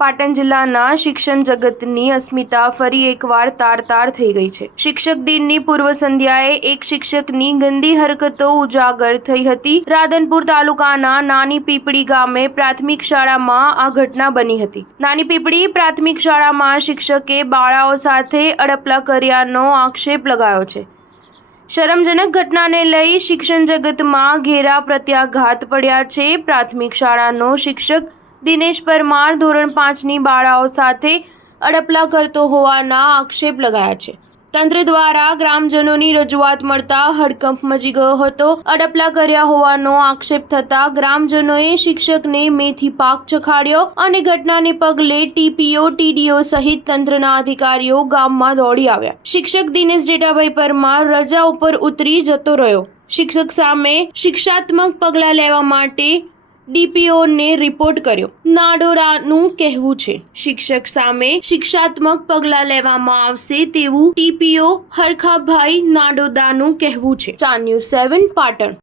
પાટણ જિલ્લાના શિક્ષણ જગતની અસ્મિતા ફરી એકવાર તાર થઈ ગઈ છે। શિક્ષક દિનની પૂર્વ સંધ્યાએ એક શિક્ષકની ગંદી હરકતો ઉજાગર થઈ હતી। રાધનપુર તાલુકાના નાની પીપળી ગામે પ્રાથમિક શાળામાં આ ઘટના બની હતી। નાની પીપળી પ્રાથમિક શાળામાં શિક્ષકે બાળાઓ સાથે અડપલા કર્યાનો આક્ષેપ લગાયો છે। શરમજનક ઘટનાને લઈ શિક્ષણ જગતમાં ઘેરા પ્રત્યાઘાત પડ્યા છે। પ્રાથમિક શાળાનો શિક્ષક દિનેશ પરમાર ધોરણ 5ની બાળાઓ સાથે અડપલા કરતો હોવાના આક્ષેપ લગાયા છે। તંત્ર દ્વારા ગ્રામજનોની રજૂઆત મળતા હડકંપ મચી ગયો હતો। અડપલા કર્યા હોવાનો આક્ષેપ થતા ગ્રામજનોએ શિક્ષકને મેથી પાક ચખાડ્યો અને ઘટનાને પગલે ટીપીઓ ટીડીઓ સહિત તંત્રના અધિકારીઓ ગામમાં દોડી આવ્યા। શિક્ષક દિનેશ જેઠાભાઈ પરમાર રજા ઉપર ઉતરી જતો રહ્યો। શિક્ષક સામે શિક્ષાત્મક પગલાં લેવા માટે ડીપીઓને રિપોર્ટ કર્યો। નાડોરાનું કહેવું છે શિક્ષક સામે શિક્ષાત્મક પગલાં લેવામાં આવશે તેવું ટીપીઓ હરખાભાઈ નાડોદાનું કહેવું છે। ચાર ન્યૂઝ 7 પાટણ।